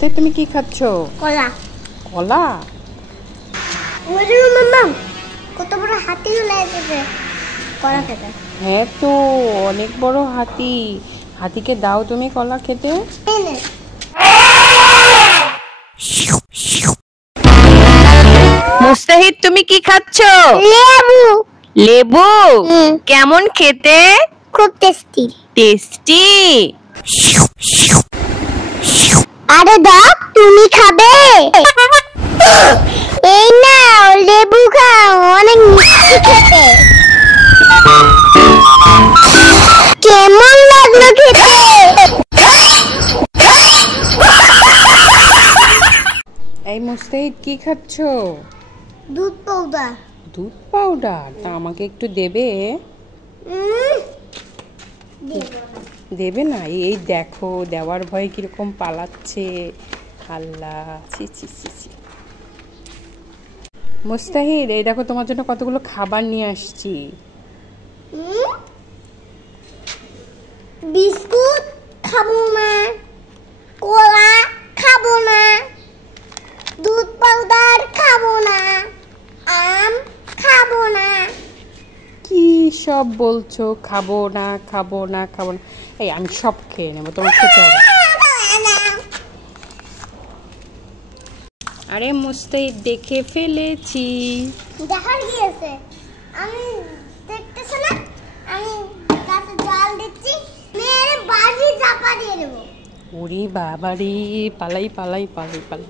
মুস্তাহিদ তুমি কি খাচ্ছ? কলা। কলা? ওরে মাম্মা, কত বড় হাতি চলে এসেছে কলা খেতে। হ্যাঁ তো, অনেক বড় হাতি। হাতিকে দাও তুমি কলা খেতে। মুস্তাহিদ তুমি কি খাচ্ছ? লেবু। লেবু? কেমন খেতে? খুব টেস্টি। টেস্টি? আরে দাও, তুমি খাবে? এই নাও লেবু খাও, অনেক মিষ্টি খেতে। কেমন লাগলো খেতে? এই মুস্তাহিদ কি খাচ্ছ? দুধ পাউডার। দুধ পাউডার? তা আমাকে একটু দেবে? দেবে না? এই দেখো, দেওয়ার ভয়ে কিরকম পালাচ্ছে। আল্লাহ, ছি ছি ছি ছি। মুস্তাহিদ, এই দেখো তোমার জন্য কতগুলো খাবার নিয়ে আসছি। বিস্কুট খাবো না, কলা খাবো না, দুধ পাউডার খাবো না, আম খাবো না। কি সব বলছো? খাবো না, খাবো না, খাবো না। এই আমি সব খেয়ে নেবো, তোমার খেতে হবে। আরে মুস্তাহিদ, দেখে ফেলেছি। দেখার কি আছে? আমি দেখতেছ না, আমি গাছে জল দিচ্ছি, মেরে বাড়ি চাপা দিয়ে দেবো। ওরে বাবারে, পালাই পালাই পালাই পালাই।